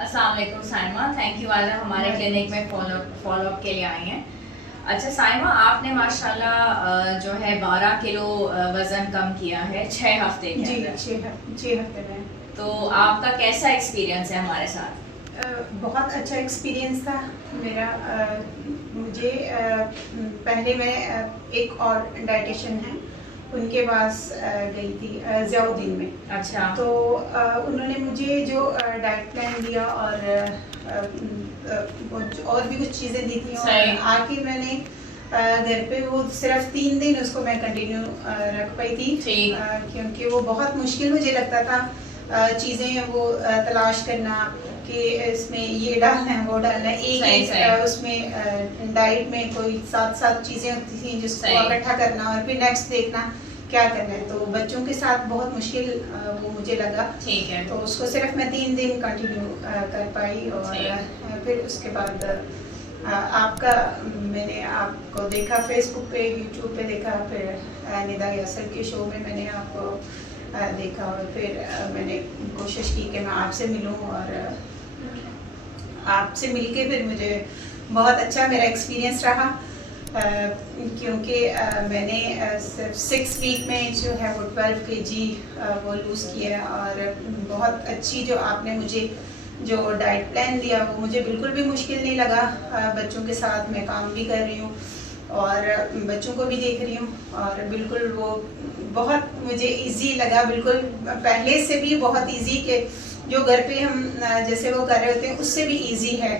अस्सलाम वालेकुम Saima, thank you आज हमारे क्लिनिक में फॉलो अप के लिए आई हैं। अच्छा साइमा, आपने माशाल्लाह जो है 12 किलो वज़न कम किया है 6 हफ्ते के जी अंदर। 6 हफ्ते में। तो आपका कैसा एक्सपीरियंस है हमारे साथ? बहुत अच्छा एक्सपीरियंस था मेरा। मुझे पहले मैं एक और डाइटिशियन है उनके पास गई थी ज़ियाउद्दीन में। अच्छा। तो उन्होंने मुझे जो डाइट प्लान दिया और भी कुछ चीज़ें दी थी और आके मैंने घर पे वो सिर्फ 3 दिन उसको मैं कंटिन्यू रख पाई थी, क्योंकि वो बहुत मुश्किल मुझे लगता था चीज़ें वो तलाश करना कि इसमें ये डालना है वो डालना है। एक उसमें डाइट में कोई 7 चीज़ें होती थी जिसको इकट्ठा करना और फिर नेक्स्ट देखना क्या करना है। तो बच्चों के साथ बहुत मुश्किल वो मुझे लगा। ठीक है। तो उसको सिर्फ मैं 3 दिन कंटिन्यू कर पाई और फिर उसके बाद आपका मैंने आपको देखा फेसबुक पे, यूट्यूब पे देखा, फिर निदा यासर के शो में मैंने आपको देखा और फिर मैंने कोशिश की कि मैं आपसे मिलूं और आपसे मिलके फिर मुझे बहुत अच्छा मेरा एक्सपीरियंस रहा, क्योंकि मैंने सिर्फ 6 वीक में जो है वो 12 kg वो लूज़ किया और बहुत अच्छी जो आपने मुझे जो डाइट प्लान दिया वो मुझे बिल्कुल भी मुश्किल नहीं लगा। बच्चों के साथ मैं काम भी कर रही हूँ और बच्चों को भी देख रही हूँ और बिल्कुल वो बहुत मुझे इजी लगा, बिल्कुल पहले से भी बहुत इजी के जो घर पे हम जैसे वो कर रहे होते हैं उससे भी इजी है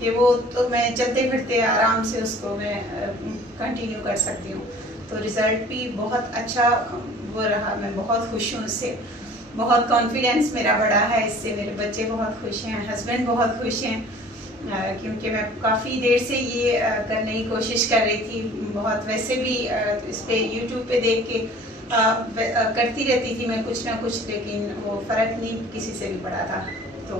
कि वो तो मैं चलते फिरते आराम से उसको मैं कंटिन्यू कर सकती हूँ। तो रिज़ल्ट भी बहुत अच्छा वो रहा, मैं बहुत खुश हूँ उससे, बहुत कॉन्फिडेंस मेरा बढ़ा है इससे। मेरे बच्चे बहुत खुश हैं, हस्बैंड बहुत खुश हैं, क्योंकि मैं काफ़ी देर से ये करने की कोशिश कर रही थी। बहुत वैसे भी इस पे यूट्यूब पे देख के करती रहती थी मैं कुछ ना कुछ, लेकिन वो फ़र्क नहीं किसी से भी पड़ा था। तो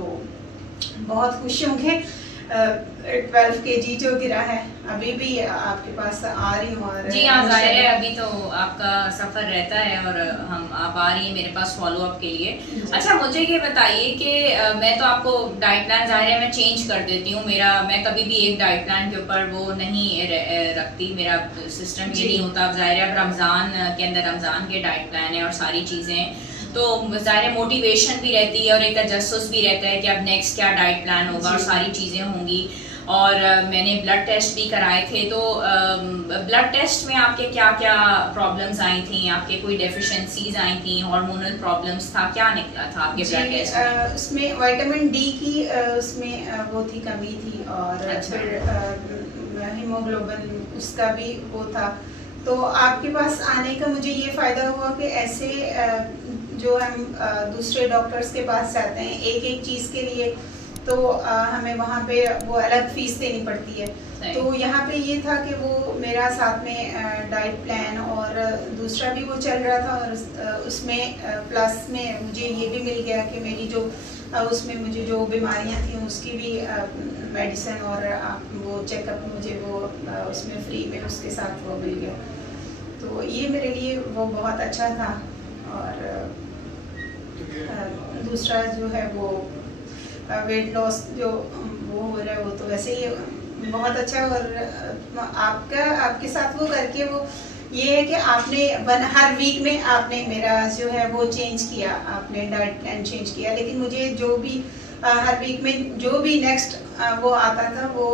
बहुत खुश होंगे 12 kg जो गिरा है। अभी भी आपके पास आ रही हूँ और जी हाँ, जाहिर है अभी तो आपका सफ़र रहता है और आप आ रही हैं मेरे पास फॉलो अप के लिए। अच्छा मुझे ये बताइए कि मैं तो आपको डाइट प्लान जाहिर है मैं चेंज कर देती हूँ, मैं कभी भी एक डाइट प्लान के ऊपर वो नहीं रखती, मेरा सिस्टम ये नहीं होता। अब जाहिर है अब रमज़ान के अंदर रमज़ान के डाइट प्लान है और सारी चीज़ें, तो ज़ाहिर मोटिवेशन भी रहती है और एक तजस्सुस भी रहता है कि अब नेक्स्ट क्या डाइट प्लान होगा और सारी चीज़ें होंगी। और मैंने ब्लड टेस्ट भी कराए थे, तो ब्लड टेस्ट में आपके क्या क्या प्रॉब्लम्स आई थी, आपके कोई डेफिशिएंसीज आई थी, हार्मोनल प्रॉब्लम्स था, क्या निकला था आपके ब्लड टेस्ट में? उसमें विटामिन डी की उसमें वो थी, कमी थी और फिर हीमोग्लोबिन उसका भी वो था। तो आपके पास आने का मुझे ये फ़ायदा हुआ कि ऐसे जो हम दूसरे डॉक्टर्स के पास जाते हैं एक एक चीज़ के लिए, तो हमें वहाँ पे वो अलग फ़ीस देनी पड़ती है। तो यहाँ पे ये था कि वो मेरा साथ में डाइट प्लान और दूसरा भी वो चल रहा था और उसमें प्लस में मुझे ये भी मिल गया कि मेरी जो उसमें मुझे जो बीमारियाँ थी उसकी भी मेडिसिन और वो चेकअप मुझे वो उसमें फ्री में उसके साथ वो मिल गया। तो ये मेरे लिए वो बहुत अच्छा था। और दूसरा जो है वो वेट लॉस जो वो हो रहा है वो तो वैसे ही बहुत अच्छा है। और आपके साथ वो करके वो ये है कि आपने हर वीक में आपने मेरा जो है वो चेंज किया, आपने डाइट प्लान चेंज किया, लेकिन मुझे जो भी हर वीक में जो भी नेक्स्ट वो आता था वो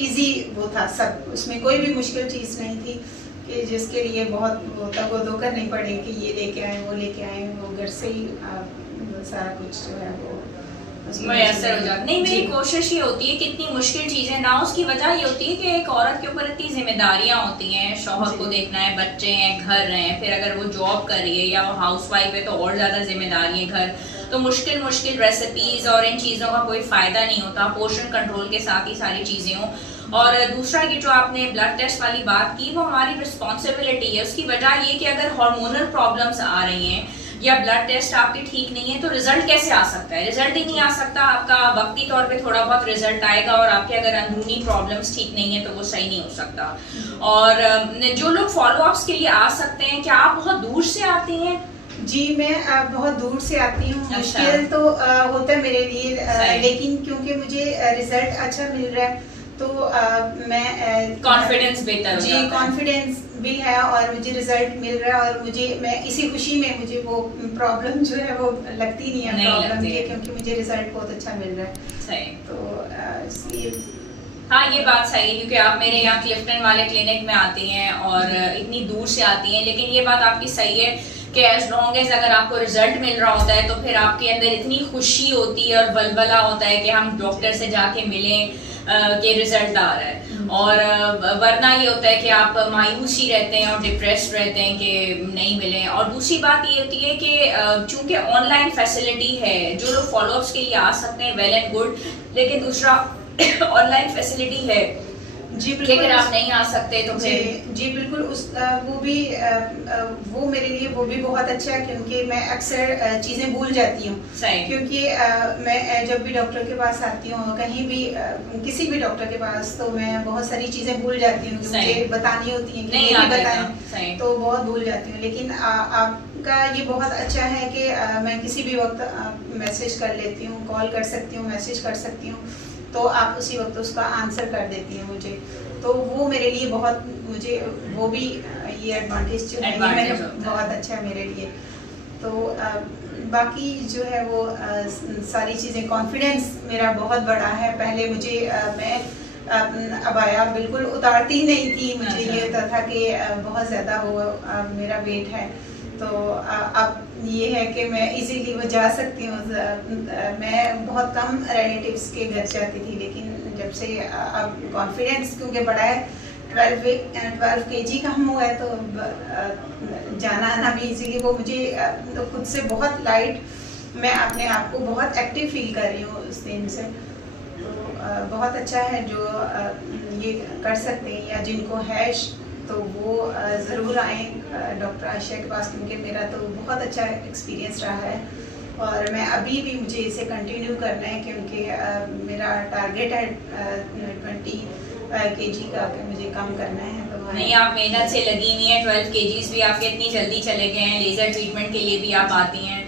इजी वो था सब, उसमें कोई भी मुश्किल चीज़ नहीं थी कि जिसके लिए बहुत वो तगोदो करनी पड़े कि ये लेके आए वो लेके आए। वो घर से ही सारा कुछ जो है वो मैसर हो जाता। नहीं, मेरी कोशिश ये होती है कि इतनी मुश्किल चीज़ें ना, उसकी वजह ये होती है कि एक औरत के ऊपर इतनी जिम्मेदारियां होती हैं, शौहर को देखना है, बच्चे हैं, घर हैं, फिर अगर वो जॉब कर रही है या वो हाउस वाइफ है तो और ज़्यादा जिम्मेदारी है घर, तो मुश्किल मुश्किल रेसिपीज़ और इन चीज़ों का कोई फ़ायदा नहीं होता। पोषण कंट्रोल के साथ ही सारी चीज़ें हों। और दूसरा ये जो आपने ब्लड टेस्ट वाली बात की वो हमारी रिस्पॉन्सिबिलिटी है। उसकी वजह ये कि अगर हार्मोनल प्रॉब्लम्स आ रही हैं या ब्लड टेस्ट आपके ठीक नहीं है तो रिजल्ट कैसे आ सकता है? रिजल्ट ही नहीं आ सकता। आपका वक्ती तौर पे थोड़ा बहुत रिजल्ट आएगा और आपके अगर अंदरूनी प्रॉब्लम्स ठीक नहीं है तो वो सही नहीं हो सकता। और जो लोग फॉलो अप्स के लिए आ सकते हैं, क्या आप बहुत दूर से आती हैं? जी मैं बहुत दूर से आती हूँ। अच्छा। मुश्किल तो होता है मेरे लिए, सही। लेकिन क्योंकि मुझे रिजल्ट अच्छा मिल रहा है तो मैं कॉन्फिडेंस बेहतर हो जी जाता है। कॉन्फिडेंस भी है और मुझे रिजल्ट मिल रहा है और मैं इसी खुशी में मुझे वो प्रॉब्लम जो है वो लगती नहीं है नहीं प्रॉब्लम लगती की, है। क्योंकि मुझे रिजल्ट बहुत अच्छा मिल रहा है। सही। तो इसलिए हाँ ये बात सही है, क्योंकि आप मेरे यहाँ क्लिफ्टन वाले क्लिनिक में आती हैं और इतनी दूर से आती हैं, लेकिन ये बात आपकी सही है कि एज लॉन्ग एज अगर आपको रिजल्ट मिल रहा होता है तो फिर आपके अंदर इतनी खुशी होती है और बलबला होता है कि हम डॉक्टर से जाके मिलें कि रिजल्ट आ रहा है। और वरना ये होता है कि आप मायूस ही रहते हैं और डिप्रेस्ड रहते हैं कि नहीं मिले। और दूसरी बात ये होती है कि चूंकि ऑनलाइन फैसिलिटी है, जो लोग फॉलोअप्स के लिए आ सकते हैं वेल एंड गुड, लेकिन दूसरा ऑनलाइन फैसिलिटी है जी कि अगर आप नहीं आ सकते तो जी फिर जी बिल्कुल वो मेरे लिए वो भी बहुत अच्छा है, क्योंकि मैं अक्सर चीज़ें भूल जाती हूँ। सही। क्योंकि मैं जब भी डॉक्टर के पास आती हूँ, कहीं भी किसी भी डॉक्टर के पास, तो मैं बहुत सारी चीज़ें भूल जाती हूँ जो सही। मुझे बतानी होती हैं कि नहीं ये याद भी रहता। बताएं, सही। तो बहुत भूल जाती हूँ। लेकिन आपका ये बहुत अच्छा है कि मैं किसी भी वक्त मैसेज कर लेती हूँ, कॉल कर सकती हूँ, मैसेज कर सकती हूँ, तो आप उसी वक्त उसका आंसर कर देती हैं मुझे। तो वो मेरे लिए बहुत, मुझे वो भी ये एडवांटेज जो है ये मेरे बहुत अच्छा है मेरे लिए। तो बाकी जो है वो सारी चीज़ें, कॉन्फिडेंस मेरा बहुत बड़ा है। पहले मुझे मैं अबाया बिल्कुल उतारती नहीं थी, मुझे ये होता था कि बहुत ज़्यादा वो मेरा वेट है, तो अब ये है कि मैं इजीली वो जा सकती हूँ। मैं बहुत कम रिलेटिव्स के घर जाती थी, लेकिन जब से अब कॉन्फिडेंस क्योंकि बढ़ा है, 12 kg कम हुआ है, तो जाना आना भी इजीली, वो मुझे तो खुद से बहुत लाइट, मैं अपने आप को बहुत एक्टिव फील कर रही हूँ उस दिन से। तो बहुत अच्छा है जो ये कर सकते हैं, या जिनको है तो वो ज़रूर आएँ डॉक्टर आयशा के पास, क्योंकि मेरा तो बहुत अच्छा एक्सपीरियंस रहा है और मैं अभी भी मुझे इसे कंटिन्यू करना है, क्योंकि मेरा टारगेट है 20 kg का, कि मुझे कम करना है। तो नहीं, आप मेहनत से लगी हुई हैं। 12 kgs भी आपके इतनी जल्दी चले गए हैं। लेज़र ट्रीटमेंट के लिए भी आप आती हैं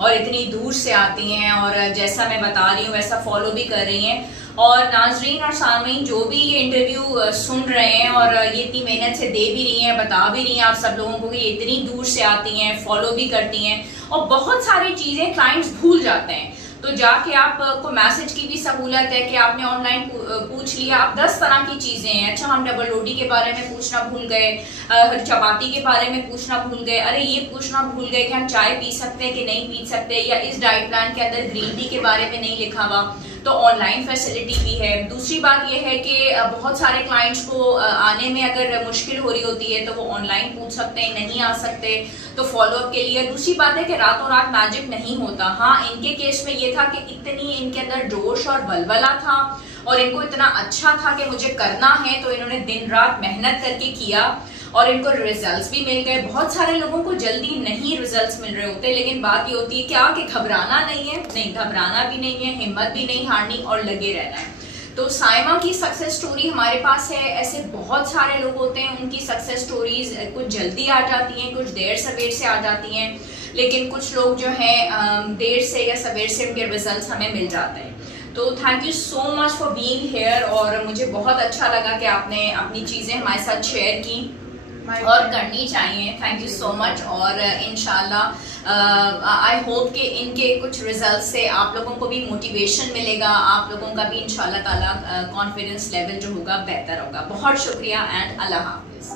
और इतनी दूर से आती हैं, और जैसा मैं बता रही हूँ वैसा फॉलो भी कर रही हैं। और नाजरीन और सामीन जो भी ये इंटरव्यू सुन रहे हैं और ये इतनी मेहनत से दे भी रही हैं, बता भी रही हैं आप सब लोगों को कि ये इतनी दूर से आती हैं, फॉलो भी करती हैं, और बहुत सारी चीज़ें क्लाइंट्स भूल जाते हैं। तो जाके आपको मैसेज की भी सहूलत है कि आपने ऑनलाइन पूछ लिया। आप 10 तरह की चीज़ें हैं, अच्छा हम डबल रोटी के बारे में पूछना भूल गए, चपाती के बारे में पूछना भूल गए, अरे ये पूछना भूल गए कि हम चाय पी सकते हैं कि नहीं पी सकते, या इस डाइट प्लान के अंदर ग्रीन टी के बारे में नहीं लिखा हुआ, तो ऑनलाइन फैसिलिटी भी है। दूसरी बात यह है कि बहुत सारे क्लाइंट्स को आने में अगर मुश्किल हो रही होती है तो वो ऑनलाइन पूछ सकते हैं, नहीं आ सकते तो फॉलोअप के लिए। दूसरी बात है कि रातों रात मैजिक नहीं होता। हाँ, इनके केस में ये था कि इतनी इनके अंदर जोश और बलबला था और इनको इतना अच्छा था कि मुझे करना है, तो इन्होंने दिन रात मेहनत करके किया और इनको रिजल्ट्स भी मिल गए। बहुत सारे लोगों को जल्दी नहीं रिजल्ट्स मिल रहे होते, लेकिन बात ये होती है क्या कि घबराना नहीं है, नहीं घबराना भी नहीं है, हिम्मत भी नहीं हारनी और लगे रहना है। तो साइमा की सक्सेस स्टोरी हमारे पास है। ऐसे बहुत सारे लोग होते हैं, उनकी सक्सेस स्टोरीज कुछ जल्दी आ जाती हैं, कुछ देर सवेर से आ जाती हैं, लेकिन कुछ लोग जो हैं देर से या सवेर से उनके रिजल्ट्स हमें मिल जाते हैं। तो thank you so much for being here, और मुझे बहुत अच्छा लगा कि आपने अपनी चीज़ें हमारे साथ शेयर की और करनी चाहिए। थैंक यू सो मच, और इंशाल्लाह आई होप कि इनके कुछ रिजल्ट से आप लोगों को भी मोटिवेशन मिलेगा, आप लोगों का भी इंशाल्लाह ताला कॉन्फिडेंस लेवल जो होगा बेहतर होगा। बहुत शुक्रिया एंड अल्लाह हाफिज़।